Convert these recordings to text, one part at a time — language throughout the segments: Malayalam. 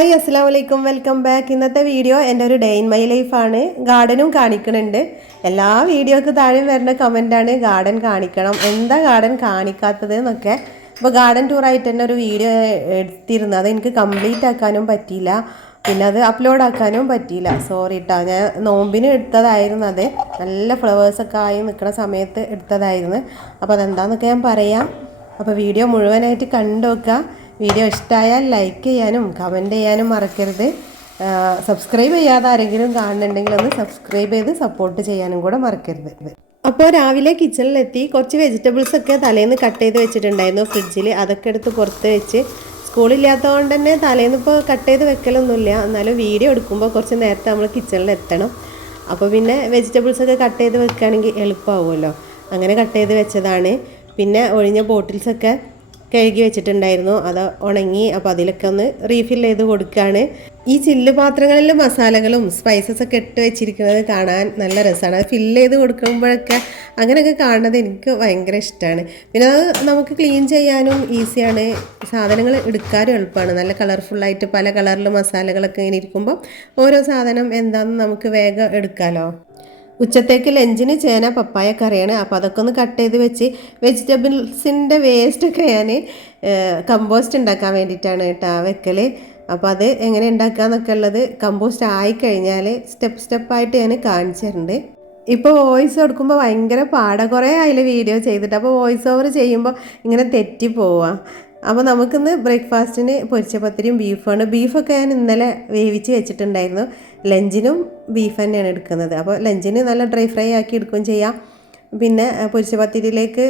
ഹായ് അസ്സലാമു അലൈക്കും വെൽക്കം ബാക്ക്. ഇന്നത്തെ വീഡിയോ എൻ്റെ ഒരു ഡേ ഇൻ മൈ ലൈഫാണ്. ഗാർഡനും കാണിക്കുന്നുണ്ട്. എല്ലാ വീഡിയോക്ക് താഴെ വരുന്ന കമൻറ്റാണ് ഗാർഡൻ കാണിക്കണം, എന്താ ഗാർഡൻ കാണിക്കാത്തത് എന്നൊക്കെ. അപ്പോൾ ഗാർഡൻ ടൂറായിട്ട് തന്നെ ഒരു വീഡിയോ എടുത്തിരുന്നു, അത് എനിക്ക് കംപ്ലീറ്റ് ആക്കാനും പറ്റിയില്ല, പിന്നെ അത് അപ്ലോഡ് ആക്കാനും പറ്റിയില്ല. സോറി കേട്ടോ, ഞാൻ നോമ്പിന് എടുത്തതായിരുന്നു. അത് നല്ല ഫ്ലവേഴ്സൊക്കെ ആയി നിൽക്കുന്ന സമയത്ത് എടുത്തതായിരുന്നു. അപ്പോൾ അതെന്താണെന്നൊക്കെ ഞാൻ പറയാം. അപ്പോൾ വീഡിയോ മുഴുവനായിട്ട് കണ്ടു നോക്കുക. വീഡിയോ ഇഷ്ടമായാൽ ലൈക്ക് ചെയ്യാനും കമൻറ്റ് ചെയ്യാനും മറക്കരുത്. സബ്സ്ക്രൈബ് ചെയ്യാതെ ആരെങ്കിലും കാണുന്നുണ്ടെങ്കിൽ ഒന്ന് സബ്സ്ക്രൈബ് ചെയ്ത് സപ്പോർട്ട് ചെയ്യാനും കൂടെ മറക്കരുത്. അപ്പോൾ രാവിലെ കിച്ചണിലെത്തി കുറച്ച് വെജിറ്റബിൾസൊക്കെ തലേന്ന് കട്ട് ചെയ്ത് വെച്ചിട്ടുണ്ടായിരുന്നു ഫ്രിഡ്ജിൽ. അതൊക്കെ എടുത്ത് പുറത്ത് വെച്ച്, സ്കൂളില്ലാത്തതുകൊണ്ട് തന്നെ തലേന്ന് ഇപ്പോൾ കട്ട് ചെയ്ത് വെക്കലൊന്നുമില്ല. എന്നാലും വീഡിയോ എടുക്കുമ്പോൾ കുറച്ച് നേരത്തെ നമ്മൾ കിച്ചണിലെത്തണം. അപ്പോൾ പിന്നെ വെജിറ്റബിൾസൊക്കെ കട്ട് ചെയ്ത് വെക്കുകയാണെങ്കിൽ എളുപ്പമാവുമല്ലോ, അങ്ങനെ കട്ട് ചെയ്ത് വെച്ചതാണ്. പിന്നെ ഒഴിഞ്ഞ ബോട്ടിൽസൊക്കെ കഴുകി വെച്ചിട്ടുണ്ടായിരുന്നു, അത് ഉണങ്ങി. അപ്പോൾ അതിലൊക്കെ ഒന്ന് റീഫിൽ ചെയ്ത് കൊടുക്കുകയാണ്. ഈ ചില്ല് പാത്രങ്ങളിൽ മസാലകളും സ്പൈസസൊക്കെ ഇട്ട് വെച്ചിരിക്കുന്നത് കാണാൻ നല്ല രസമാണ്. അത് ഫില്ല് ചെയ്ത് കൊടുക്കുമ്പോഴൊക്കെ അങ്ങനെയൊക്കെ കാണുന്നത് എനിക്ക് ഭയങ്കര ഇഷ്ടമാണ്. പിന്നെ അത് നമുക്ക് ക്ലീൻ ചെയ്യാനും ഈസിയാണ്, സാധനങ്ങൾ എടുക്കാനും എളുപ്പമാണ്. നല്ല കളർഫുള്ളായിട്ട് പല കളറിൽ മസാലകളൊക്കെ ഇങ്ങനെ ഇരിക്കുമ്പോൾ ഓരോ സാധനം എന്താണെന്ന് നമുക്ക് വേഗം എടുക്കാമല്ലോ. ഉച്ചത്തേക്ക് ലഞ്ചിന് ചേന പപ്പായ കറിയാണ്. അപ്പോൾ അതൊക്കെ ഒന്ന് കട്ട് ചെയ്ത് വെച്ച്, വെജിറ്റബിൾസിൻ്റെ വേസ്റ്റൊക്കെ ഞാൻ കമ്പോസ്റ്റ് ഉണ്ടാക്കാൻ വേണ്ടിയിട്ടാണ് കേട്ടോ വെക്കൽ. അപ്പോൾ അത് എങ്ങനെ ഉണ്ടാക്കാമെന്നൊക്കെ ഉള്ളത് കമ്പോസ്റ്റ് ആയിക്കഴിഞ്ഞാൽ സ്റ്റെപ്പായിട്ട് ഞാൻ കാണിച്ചു തരുന്നുണ്ട്. ഇപ്പോൾ വോയിസ് കൊടുക്കുമ്പോൾ ഭയങ്കര കുറേ അതിൽ വീഡിയോ ചെയ്തിട്ട്, അപ്പോൾ വോയിസ് ഓവർ ചെയ്യുമ്പോൾ ഇങ്ങനെ തെറ്റി പോവാം. അപ്പോൾ നമുക്കിന്ന് ബ്രേക്ക്ഫാസ്റ്റിന് പൊരിച്ച പത്തിരിയും ബീഫാണ്. ബീഫൊക്കെ ഞാൻ ഇന്നലെ വേവിച്ച് വെച്ചിട്ടുണ്ടായിരുന്നു. ലഞ്ചിനും ബീഫ് തന്നെയാണ് എടുക്കുന്നത്. അപ്പോൾ ലഞ്ചിന് നല്ല ഡ്രൈ ഫ്രൈ ആക്കി എടുക്കുകയും ചെയ്യാം. പിന്നെ പൊരിച്ച പത്തിരിയിലേക്ക്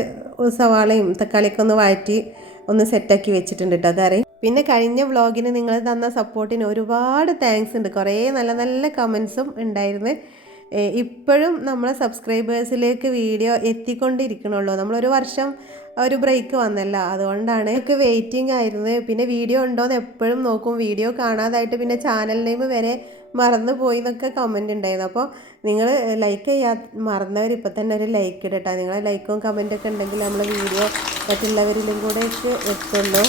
സവാളയും തക്കാളിയൊക്കെ ഒന്ന് വഴറ്റി ഒന്ന് സെറ്റാക്കി വെച്ചിട്ടുണ്ട് കേട്ടോ കറി. പിന്നെ കഴിഞ്ഞ വ്ളോഗിന് നിങ്ങൾ തന്ന സപ്പോർട്ടിന് ഒരുപാട് താങ്ക്സ് ഉണ്ട്. കുറേ നല്ല നല്ല കമൻസും ഉണ്ടായിരുന്നു. ഇപ്പോഴും നമ്മളെ സബ്സ്ക്രൈബേഴ്സിലേക്ക് വീഡിയോ എത്തിക്കൊണ്ടിരിക്കണുള്ളൂ. നമ്മളൊരു വർഷം ഒരു ബ്രേക്ക് വന്നല്ലോ, അതുകൊണ്ടാണ് എനിക്ക് വെയിറ്റിംഗ് ആയിരുന്നു. പിന്നെ വീഡിയോ ഉണ്ടോയെന്ന് എപ്പോഴും നോക്കും, വീഡിയോ കാണാതായിട്ട് പിന്നെ ചാനൽ നെയിം വരെ മറന്നു പോയി എന്നൊക്കെ കമൻറ്റ് ഉണ്ടായിരുന്നു. അപ്പോൾ നിങ്ങൾ ലൈക്ക് ചെയ്യാൻ മറന്നവർ ഇപ്പോൾ തന്നെ ഒരു ലൈക്ക് ഇടട്ടോ. നിങ്ങളെ ലൈക്കും കമൻറ്റൊക്കെ ഉണ്ടെങ്കിൽ നമ്മളെ വീഡിയോ മറ്റുള്ളവരിലും കൂടെ എത്തുള്ളൂ.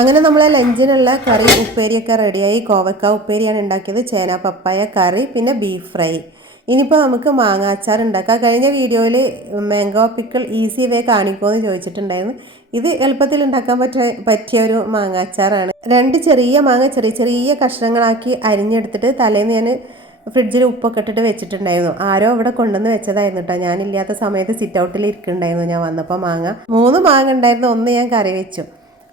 അങ്ങനെ നമ്മളെ ലഞ്ചിനുള്ള കറി ഉപ്പേരിയൊക്കെ റെഡിയായി. കോവക്ക ഉപ്പേരിയാണ് ഉണ്ടാക്കിയത്, ചേന പപ്പായ കറി, പിന്നെ ബീഫ് ഫ്രൈ. ഇനിയിപ്പോൾ നമുക്ക് മാങ്ങ അച്ചാർ ഉണ്ടാക്കാം. കഴിഞ്ഞ വീഡിയോയിൽ മാംഗോ പിക്കിൾ ഈസി വേ കാണിക്കുമെന്ന് ചോദിച്ചിട്ടുണ്ടായിരുന്നു. ഇത് എളുപ്പത്തിൽ ഉണ്ടാക്കാൻ പറ്റിയ ഒരു മാങ്ങ അച്ചാറാണ്. 2 ചെറിയ മാങ്ങ ചെറിയ ചെറിയ കഷ്ണങ്ങളാക്കി അരിഞ്ഞെടുത്തിട്ട് തലേന്ന് ഞാൻ ഫ്രിഡ്ജിൽ ഉപ്പൊക്കെ ഇട്ടിട്ട് വെച്ചിട്ടുണ്ടായിരുന്നു. ആരോ അവിടെ കൊണ്ടുവന്ന് വെച്ചതായിരുന്നു കേട്ടോ. ഞാനില്ലാത്ത സമയത്ത് സിറ്റ് ഔട്ടിൽ ഇരിക്കുന്നുണ്ടായിരുന്നു. ഞാൻ വന്നപ്പോൾ 3 മാങ്ങ ഉണ്ടായിരുന്നു, 1 ഞാൻ കറി വെച്ചു.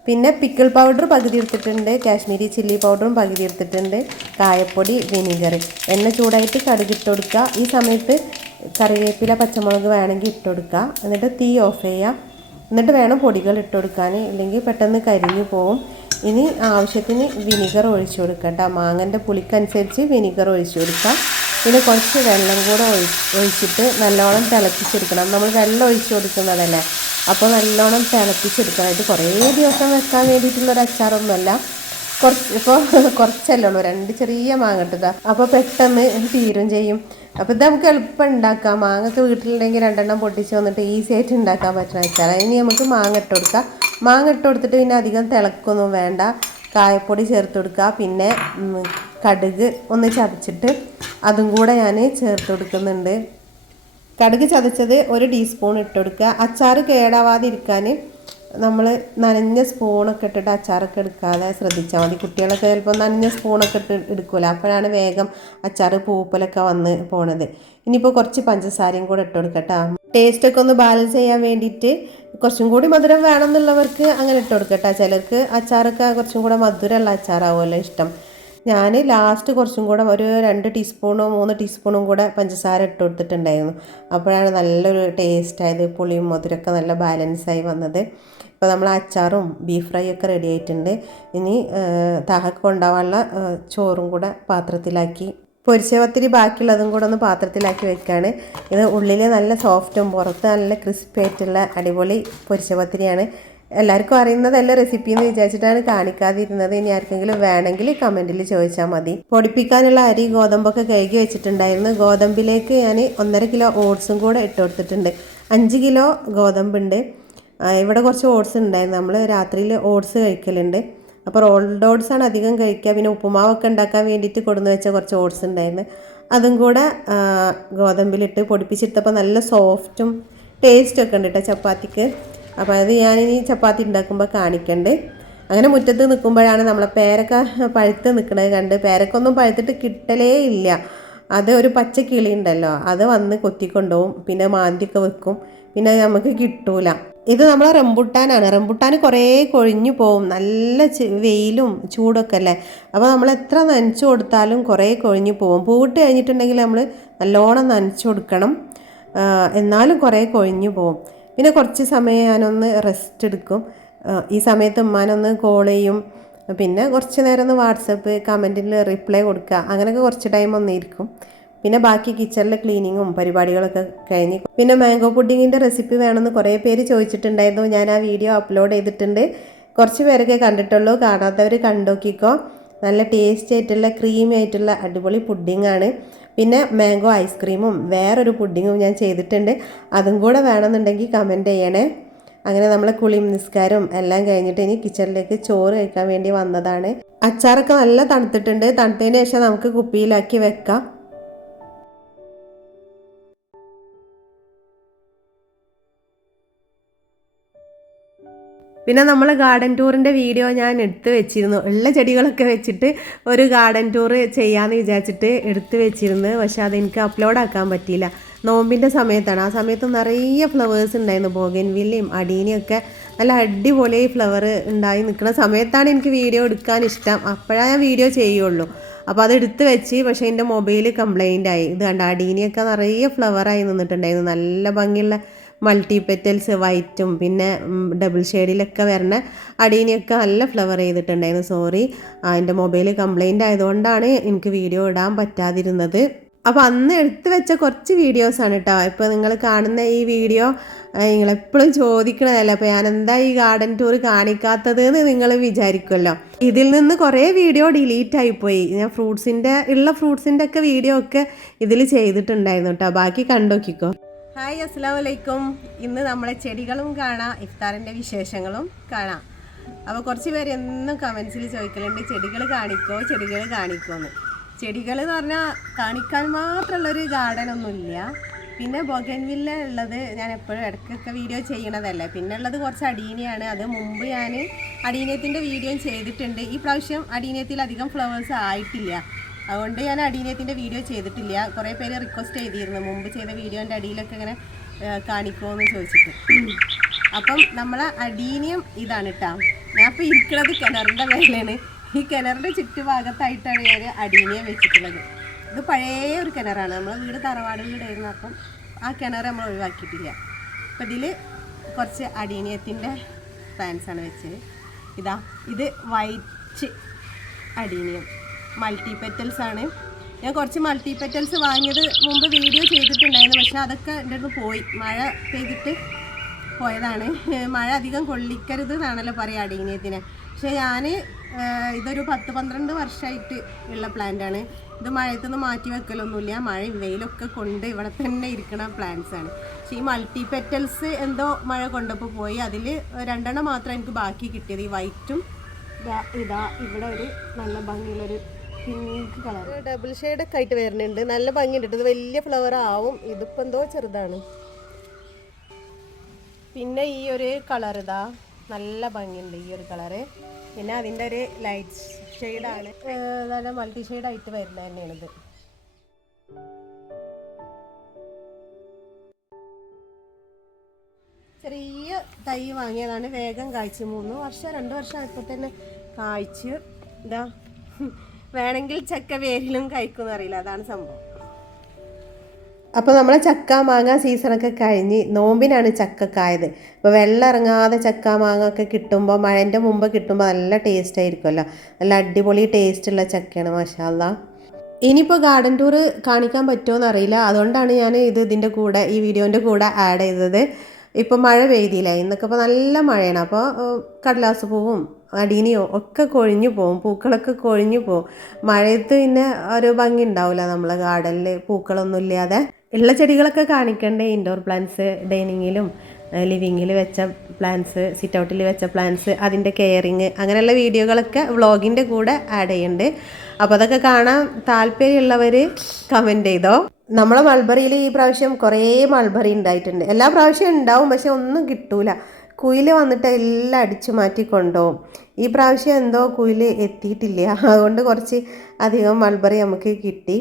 പിന്നെ പിക്കിൾ പൗഡർ പകുതി എടുത്തിട്ടുണ്ട്, കാശ്മീരി ചില്ലി പൗഡറും പകുതി എടുത്തിട്ടുണ്ട്, കായപ്പൊടി, വിനീഗർ. എണ്ണ ചൂടായിട്ട് കടുകിട്ട് കൊടുക്കുക. ഈ സമയത്ത് കറിവേപ്പില പച്ചമുളക് വേണമെങ്കിൽ ഇട്ട് കൊടുക്കുക. എന്നിട്ട് തീ ഓഫ് ചെയ്യുക. എന്നിട്ട് വേണം പൊടികൾ ഇട്ട് കൊടുക്കാൻ, ഇല്ലെങ്കിൽ പെട്ടെന്ന് കരിഞ്ഞു പോവും. ഇനി ആവശ്യത്തിന് വിനീഗർ ഒഴിച്ചു കൊടുക്കുക കേട്ടോ. മാങ്ങൻ്റെ പുളിക്കനുസരിച്ച് വിനീഗർ ഒഴിച്ചു കൊടുക്കുക. പിന്നെ കുറച്ച് വെള്ളം കൂടെ ഒഴിച്ചിട്ട് നല്ലോണം തിളപ്പിച്ചെടുക്കണം. നമ്മൾ വെള്ളം ഒഴിച്ചു കൊടുക്കുന്നതല്ലേ, അപ്പോൾ നല്ലോണം തിളപ്പിച്ചെടുക്കണം. ഇത് കുറേ ദിവസം വെക്കാൻ വേണ്ടിയിട്ടുള്ളൊരു അച്ചാറൊന്നുമല്ല, കുറച്ചല്ലേ ഉള്ളൂ. 2 ചെറിയ മാങ്ങ ഇട്ടതാ, അപ്പോൾ പെട്ടെന്ന് തീരും ചെയ്യും. അപ്പോൾ ഇത് നമുക്ക് എളുപ്പം ഉണ്ടാക്കാം. മാങ്ങയൊക്കെ വീട്ടിലുണ്ടെങ്കിൽ 2 എണ്ണം പൊട്ടിച്ച് വന്നിട്ട് ഈസി ആയിട്ട് ഉണ്ടാക്കാൻ പറ്റുന്ന അച്ചാർ. ഇനി നമുക്ക് മാങ്ങ ഇട്ട് കൊടുക്കാം. മാങ്ങ ഇട്ട് കൊടുത്തിട്ട് പിന്നെ അധികം തിളക്കൊന്നും വേണ്ട. കായപ്പൊടി ചേർത്ത് കൊടുക്കുക. പിന്നെ കടുക് ഒന്ന് ചതച്ചിട്ട് അതും കൂടെ ഞാൻ ചേർത്ത് കൊടുക്കുന്നുണ്ട്. കടുക് ചതച്ചത് 1 ടീസ്പൂൺ ഇട്ട് കൊടുക്കുക. അച്ചാർ കേടാവാതിരിക്കാൻ നമ്മൾ നനഞ്ഞ സ്പൂണൊക്കെ ഇട്ടിട്ട് അച്ചാറൊക്കെ എടുക്കാതെ ശ്രദ്ധിച്ചാൽ മതി. കുട്ടികളൊക്കെ ചിലപ്പോൾ നനഞ്ഞ സ്പൂണൊക്കെ ഇട്ട് എടുക്കില്ല, അപ്പോഴാണ് വേഗം അച്ചാർ പൂപ്പലൊക്കെ വന്ന് പോണത്. ഇനിയിപ്പോൾ കുറച്ച് പഞ്ചസാരയും കൂടെ ഇട്ട് കൊടുക്കട്ടോ. ടേസ്റ്റൊക്കെ ഒന്ന് ബാലൻസ് ചെയ്യാൻ വേണ്ടിയിട്ട് കുറച്ചും കൂടി മധുരം വേണമെന്നുള്ളവർക്ക് അങ്ങനെ ഇട്ട് കൊടുക്കട്ടോ. ചിലർക്ക് അച്ചാറൊക്കെ കുറച്ചും കൂടെ മധുരമുള്ള അച്ചാറാവുമല്ലോ ഇഷ്ടം. ഞാൻ ലാസ്റ്റ് കുറച്ചും കൂടെ ഒരു 2 ടീസ്പൂണോ 3 ടീസ്പൂണും കൂടെ പഞ്ചസാര ഇട്ട് കൊടുത്തിട്ടുണ്ടായിരുന്നു. അപ്പോഴാണ് നല്ലൊരു ടേസ്റ്റായത്. പുളിയും മധുരമൊക്കെ നല്ല ബാലൻസായി വന്നത്. ഇപ്പോൾ നമ്മൾ അച്ചാറും ബീഫ് ഫ്രൈ ഒക്കെ റെഡി ആയിട്ടുണ്ട്. ഇനി താഹക്ക് കൊണ്ടുപോകാനുള്ള ചോറും കൂടെ പാത്രത്തിലാക്കി പൊരിച്ച പത്തിരി ബാക്കിയുള്ളതും കൂടെ ഒന്ന് പാത്രത്തിലാക്കി വെക്കുകയാണ്. ഇത് ഉള്ളിൽ നല്ല സോഫ്റ്റും പുറത്ത് നല്ല ക്രിസ്പി ആയിട്ടുള്ള അടിപൊളി പൊരിച്ച പത്തിരിയാണ്. എല്ലാവർക്കും അറിയുന്നതല്ല റെസിപ്പി എന്ന് വിചാരിച്ചിട്ടാണ് കാണിക്കാതിരുന്നത്. ഇനി ആർക്കെങ്കിലും വേണമെങ്കിൽ കമൻറ്റിൽ ചോദിച്ചാൽ മതി. പൊടിപ്പിക്കാനുള്ള അരി ഗോതമ്പൊക്കെ കഴുകി വെച്ചിട്ടുണ്ടായിരുന്നു. ഗോതമ്പിലേക്ക് ഞാൻ 1.5 കിലോ ഓട്സും കൂടെ ഇട്ട് കൊടുത്തിട്ടുണ്ട്. 5 കിലോ ഗോതമ്പുണ്ട്. ഇവിടെ കുറച്ച് ഓട്സ് ഉണ്ടായിരുന്നു. നമ്മൾ രാത്രിയിൽ ഓട്സ് കഴിക്കലുണ്ട്. അപ്പോൾ റോൾഡ് ഓട്സാണ് അധികം കഴിക്കുക. പിന്നെ ഉപ്പുമാവൊക്കെ ഉണ്ടാക്കാൻ വേണ്ടിയിട്ട് കൊടുന്ന് വെച്ച കുറച്ച് ഓട്സ് ഉണ്ടായിരുന്നു. അതും കൂടെ ഗോതമ്പിലിട്ട് പൊടിപ്പിച്ചെടുത്തപ്പോൾ നല്ല സോഫ്റ്റും ടേസ്റ്റൊക്കെ ഉണ്ട് കേട്ടോ ചപ്പാത്തിക്ക്. അപ്പോൾ അത് ഞാനിനി ചപ്പാത്തി ഉണ്ടാക്കുമ്പോൾ കാണിക്കണ്ട്. അങ്ങനെ മുറ്റത്ത് നിൽക്കുമ്പോഴാണ് നമ്മളെ പേരക്ക പഴുത്ത് നിൽക്കുന്നത് കണ്ട്. പേരക്കൊന്നും പഴുത്തിട്ട് കിട്ടലേ ഇല്ല. അത് ഒരു പച്ച കിളി ഉണ്ടല്ലോ, അത് വന്ന് കൊത്തിക്കൊണ്ടുപോകും. പിന്നെ മാന്തിയൊക്കെ വെക്കും. പിന്നെ നമുക്ക് കിട്ടൂല. ഇത് നമ്മളെ റംബുട്ടാനാണ്. റംബുട്ടാൻ കുറേ കൊഴിഞ്ഞു പോവും. നല്ല വെയിലും ചൂടൊക്കെ അല്ലേ. അപ്പോൾ നമ്മൾ എത്ര നനച്ചു കൊടുത്താലും കുറേ കൊഴിഞ്ഞു പോവും. പൂവിട്ട് കഴിഞ്ഞിട്ടുണ്ടെങ്കിൽ നമ്മൾ നല്ലോണം നനച്ചു കൊടുക്കണം. എന്നാലും കുറേ കൊഴിഞ്ഞു പോവും. പിന്നെ കുറച്ച് സമയം ഞാനൊന്ന് റെസ്റ്റ് എടുക്കും. ഈ സമയത്ത് ഉമ്മാനൊന്ന് കോൾ ചെയ്യും. പിന്നെ കുറച്ച് നേരം ഒന്ന് വാട്സപ്പ് കമൻറ്റിൽ റിപ്ലൈ കൊടുക്കുക. അങ്ങനെയൊക്കെ കുറച്ച് ടൈം ഒന്നിരിക്കും. പിന്നെ ബാക്കി കിച്ചണിലെ ക്ലീനിങ്ങും പരിപാടികളൊക്കെ കഴിഞ്ഞ് പിന്നെ മാംഗോ പുഡിങ്ങിൻ്റെ റെസിപ്പി വേണമെന്ന് കുറേ പേര് ചോദിച്ചിട്ടുണ്ടായിരുന്നു. ഞാൻ ആ വീഡിയോ അപ്ലോഡ് ചെയ്തിട്ടുണ്ട്. കുറച്ച് പേരൊക്കെ കണ്ടിട്ടുള്ളൂ. കാണാത്തവർ കണ്ടോക്കിക്കോ. നല്ല ടേസ്റ്റ് ആയിട്ടുള്ള ക്രീമി ആയിട്ടുള്ള അടിപൊളി പുഡിങ്ങാണ്. പിന്നെ മാംഗോ ഐസ്ക്രീമും വേറൊരു പുഡിങ്ങും ഞാൻ ചെയ്തിട്ടുണ്ട്. അതും കൂടെ വേണമെന്നുണ്ടെങ്കിൽ കമൻറ്റ് ചെയ്യണേ. അങ്ങനെ നമ്മൾ കുളിയും നിസ്കാരവും എല്ലാം കഴിഞ്ഞിട്ട് ഇനി കിച്ചണിലേക്ക് ചോറ് കഴിക്കാൻ വേണ്ടി വന്നതാണ്. അച്ചാറൊക്കെ നല്ല തണുത്തിട്ടുണ്ട്. തണുത്തതിന് ശേഷം നമുക്ക് കുപ്പിയിലാക്കി വെക്കാം. പിന്നെ നമ്മൾ ഗാർഡൻ ടൂറിൻ്റെ വീഡിയോ ഞാൻ എടുത്ത് വെച്ചിരുന്നു. ഉള്ള ചെടികളൊക്കെ വെച്ചിട്ട് ഒരു ഗാർഡൻ ടൂർ ചെയ്യാമെന്ന് വിചാരിച്ചിട്ട് എടുത്ത് വെച്ചിരുന്നു. പക്ഷെ അതെനിക്ക് അപ്ലോഡ് ആക്കാൻ പറ്റിയില്ല. നോമ്പിൻ്റെ സമയത്താണ്. ആ സമയത്ത് നിറയെ ഫ്ലവേഴ്സ് ഉണ്ടായിരുന്നു. ബോഗൻവില്ലയും അടീനിയൊക്കെ നല്ല അടിപൊളി ഫ്ലവർ ഉണ്ടായി നിൽക്കുന്ന സമയത്താണ് എനിക്ക് വീഡിയോ എടുക്കാൻ ഇഷ്ടം. അപ്പോഴാണ് ഞാൻ വീഡിയോ ചെയ്യുള്ളൂ. അപ്പോൾ അത് എടുത്ത് വെച്ച്. പക്ഷേ എൻ്റെ മൊബൈൽ കംപ്ലൈൻ്റ് ആയി. ഇത് കണ്ട അടീനിയൊക്കെ നിറയെ ഫ്ലവറായി നിന്നിട്ടുണ്ടായിരുന്നു. നല്ല ഭംഗിയുള്ള മൾട്ടി പെറ്റൽസ് വൈറ്റും പിന്നെ ഡബിൾ ഷെയ്ഡിലൊക്കെ വരണ അടീനിയൊക്കെ നല്ല ഫ്ലവർ ചെയ്തിട്ടുണ്ടായിരുന്നു. സോറി, എൻ്റെ മൊബൈൽ കംപ്ലൈൻ്റ് ആയതുകൊണ്ടാണ് എനിക്ക് വീഡിയോ ഇടാൻ പറ്റാതിരുന്നത്. അപ്പോൾ അന്ന് എടുത്തു വെച്ച കുറച്ച് വീഡിയോസാണ് കേട്ടോ. ഇപ്പോൾ നിങ്ങൾ കാണുന്ന ഈ വീഡിയോ നിങ്ങളെപ്പോഴും ചോദിക്കണതല്ല. അപ്പോൾ ഞാൻ എന്താ ഈ ഗാർഡൻ ടൂർ കാണിക്കാത്തത് എന്ന് നിങ്ങൾ വിചാരിക്കുമല്ലോ. ഇതിൽ നിന്ന് കുറേ വീഡിയോ ഡിലീറ്റ് ആയിപ്പോയി. ഞാൻ ഫ്രൂട്ട്സിൻ്റെ ഒക്കെ വീഡിയോ ഒക്കെ ഇതിൽ ചെയ്തിട്ടുണ്ടായിരുന്നു കേട്ടോ. ബാക്കി കണ്ടോക്കിക്കോ. ഹായ്, അസ്സലാമു അലൈക്കും. ഇന്ന് നമ്മളെ ചെടികളും കാണാം, ഇഫ്താറിൻ്റെ വിശേഷങ്ങളും കാണാം. അപ്പോൾ കുറച്ച് പേര് എന്നും കമൻസിൽ ചോദിക്കലുണ്ട് ചെടികൾ കാണിക്കോ എന്ന്. ചെടികൾ എന്ന് പറഞ്ഞാൽ കാണിക്കാൻ മാത്രമുള്ളൊരു ഗാർഡനൊന്നുമില്ല. പിന്നെ ബൊഗൻവില്ല ഉള്ളത് ഞാൻ എപ്പോഴും ഇടയ്ക്കൊക്കെ വീഡിയോ ചെയ്യണതല്ലേ. പിന്നെ ഉള്ളത് കുറച്ച് അടീനിയാണ്. അത് മുമ്പ് ഞാൻ അടീനിയത്തിൻ്റെ വീഡിയോ ചെയ്തിട്ടുണ്ട്. ഈ പ്രാവശ്യം അടീനിയത്തിൽ അധികം ഫ്ലവേഴ്സ് ആയിട്ടില്ല. അതുകൊണ്ട് ഞാൻ അടീനിയത്തിൻ്റെ വീഡിയോ ചെയ്തിട്ടില്ല. കുറേ പേര് റിക്വസ്റ്റ് ചെയ്തിരുന്നു മുമ്പ് ചെയ്ത വീഡിയോൻ്റെ അടിയിലൊക്കെ ഇങ്ങനെ കാണിക്കുമോ എന്ന് ചോദിച്ചിട്ട്. അപ്പം നമ്മളെ അടീനിയം ഇതാണ് കേട്ടോ. ഞാൻ ഇപ്പോൾ ഇരിക്കുന്നത് കിണറിൻ്റെ മേലെയാണ്. ഈ കിണറിൻ്റെ ചുറ്റുഭാഗത്തായിട്ടാണ് ഞാൻ അടീനിയം വെച്ചിട്ടുള്ളത്. ഇത് പഴയ ഒരു കിണറാണ്. നമ്മളെ വീട് തറവാട് വീടായിരുന്നു. അപ്പം ആ കിണർ നമ്മൾ ഒഴിവാക്കിയിട്ടില്ല. അപ്പം ഇതിൽ കുറച്ച് അടീനിയത്തിൻ്റെ പ്ലാന്റ്സാണ് വെച്ചത്. ഇത് വൈറ്റ് അടീനിയം മൾട്ടി പെറ്റൽസ് ആണ്. ഞാൻ കുറച്ച് മൾട്ടി പെറ്റൽസ് വാങ്ങിയത് മുമ്പ് വീഡിയോ ചെയ്തിട്ടുണ്ടായിരുന്നു. പക്ഷെ അതൊക്കെ എൻ്റെ അടുത്ത് പോയി. മഴ പെയ്തിട്ട് പോയതാണ്. മഴ അധികം കൊള്ളിക്കരുത് എന്നാണല്ലോ പറയുക അടീനിയത്തിന്. പക്ഷേ ഞാൻ ഇതൊരു 10-12 വർഷമായിട്ട് ഉള്ള പ്ലാന്റാണ്. ഇത് മഴയത്തുനിന്ന് മാറ്റി വെക്കലൊന്നുമില്ല. മഴയും വെയിലൊക്കെ കൊണ്ട് ഇവിടെ തന്നെ ഇരിക്കുന്ന പ്ലാന്റ്സാണ്. പക്ഷേ ഈ മൾട്ടി പെറ്റൽസ് എന്തോ മഴ കൊണ്ടപ്പോൾ പോയി. അതിൽ 2 മാത്രം എനിക്ക് ബാക്കി കിട്ടിയത്. ഈ വൈറ്റും ഇവിടെ ഒരു നല്ല ഭംഗിയുള്ളൊരു പിങ്ക് കളർ ഡബിൾ ഷെയ്ഡൊക്കെ ആയിട്ട് വരുന്നുണ്ട്. നല്ല ഭംഗിയുണ്ട്. ഇത് വലിയ ഫ്ലവർ ആവും. ഇതിപ്പോൾ എന്തോ ചെറുതാണ്. പിന്നെ ഈ ഒരു കളർ നല്ല ഭംഗിയുണ്ട് ഈ ഒരു കളറ്. പിന്നെ അതിൻ്റെ ഒരു ലൈറ്റ് ഷെയ്ഡാണ്. നല്ല മൾട്ടി ഷെയ്ഡായിട്ട് വരുന്നത് തന്നെയാണിത്. ചെറിയ തൈ വാങ്ങിയതാണ്. വേഗം കായ്ച്ചു. 3 വർഷം 2 വർഷം ആയപ്പോൾ തന്നെ കായ്ച്ച്. വേണമെങ്കിൽ ചക്ക വേരിലും കഴിക്കുമെന്ന് അറിയില്ല. അതാണ് സംഭവം. അപ്പോൾ നമ്മളെ ചക്ക മാങ്ങ സീസണൊക്കെ കഴിഞ്ഞ് നോമ്പിനാണ് ചക്കക്കായത്. അപ്പോൾ വെള്ളം ഇറങ്ങാതെ ചക്ക മാങ്ങ ഒക്കെ കിട്ടുമ്പോൾ മഴൻ്റെ മുമ്പ് കിട്ടുമ്പോൾ നല്ല ടേസ്റ്റ് ആയിരിക്കുമല്ലോ. നല്ല അടിപൊളി ടേസ്റ്റുള്ള ചക്കയാണ്. മാഷാ അല്ലാ. ഇനിയിപ്പോൾ ഗാർഡൻ ടൂർ കാണിക്കാൻ പറ്റുമോ എന്നറിയില്ല. അതുകൊണ്ടാണ് ഞാൻ ഇതിൻ്റെ കൂടെ ഈ വീഡിയോൻ്റെ കൂടെ ആഡ് ചെയ്തത്. ഇപ്പോൾ മഴ പെയ്തില്ല, ഇന്നൊക്കെ ഇപ്പോൾ നല്ല മഴയാണ്. അപ്പോൾ കടലാസ് പൂവും അടീനിയോ ഒക്കെ കൊഴിഞ്ഞു പോവും, പൂക്കളൊക്കെ കൊഴിഞ്ഞു പോവും. മഴയത്ത് പിന്നെ ഒരു ഭംഗി ഉണ്ടാവില്ല നമ്മളെ ഗാർഡനിൽ പൂക്കളൊന്നും ഇല്ലാതെ. ഉള്ള ചെടികളൊക്കെ കാണിക്കണ്ടേ, ഇൻഡോർ പ്ലാന്റ്സ്, ഡൈനിങ്ങിലും ലിവിങ്ങിൽ വെച്ച പ്ലാന്റ്സ്, സിറ്റ് ഔട്ടിൽ വെച്ച പ്ലാന്റ്സ്, അതിൻ്റെ കെയറിങ്, അങ്ങനെയുള്ള വീഡിയോകളൊക്കെ വ്ളോഗിൻ്റെ കൂടെ ആഡ് ചെയ്യുന്നുണ്ട്. അപ്പോൾ അതൊക്കെ കാണാൻ താല്പര്യമുള്ളവർ കമൻറ്റ് ചെയ്തോ. നമ്മളെ മൾബറിയിൽ ഈ പ്രാവശ്യം കുറേ മൾബറി ഉണ്ടായിട്ടുണ്ട്. എല്ലാ പ്രാവശ്യവും ഉണ്ടാവും, പക്ഷെ ഒന്നും കിട്ടൂല. കുയിൽ വന്നിട്ട് എല്ലാം അടിച്ചു മാറ്റി കൊണ്ടുപോകും. ഈ പ്രാവശ്യം എന്തോ കുയിൽ എത്തിയിട്ടില്ല, അതുകൊണ്ട് കുറച്ച് അധികം മൾബറി നമുക്ക് കിട്ടി.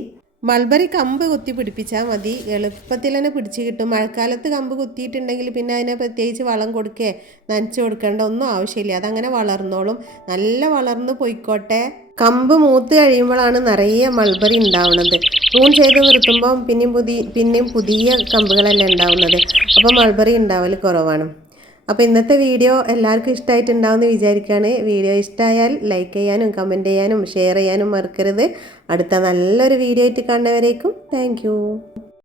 മൾബറി കമ്പ് കുത്തി പിടിപ്പിച്ചാൽ മതി, എളുപ്പത്തിൽ തന്നെ പിടിച്ച് കിട്ടും. മഴക്കാലത്ത് കമ്പ് കുത്തിയിട്ടുണ്ടെങ്കിൽ പിന്നെ അതിനെ പ്രത്യേകിച്ച് വളം കൊടുക്കേ നനച്ച് കൊടുക്കേണ്ട ഒന്നും ആവശ്യമില്ല, അതങ്ങനെ വളർന്നോളും. നല്ല വളർന്ന് പോയിക്കോട്ടെ. കമ്പ് മൂത്ത് കഴിയുമ്പോഴാണ് നിറയെ മൾബറി ഉണ്ടാവുന്നത്. പ്രൂൺ ചെയ്ത് നിർത്തുമ്പോൾ പിന്നെയും പുതിയ കമ്പുകളല്ലേ ഉണ്ടാവുന്നത്. അപ്പോൾ മൾബറി ഉണ്ടാവൽ കുറവാണ്. അപ്പോൾ ഇന്നത്തെ വീഡിയോ എല്ലാവർക്കും ഇഷ്ടമായിട്ടുണ്ടാവുമെന്ന് വിചാരിക്കുകയാണ്. വീഡിയോ ഇഷ്ടമായാൽ ലൈക്ക് ചെയ്യാനും കമൻറ്റ് ചെയ്യാനും ഷെയർ ചെയ്യാനും മറക്കരുത്. അടുത്ത നല്ലൊരു വീഡിയോ ആയിട്ട് കാണുന്നവരേക്കും താങ്ക് യു.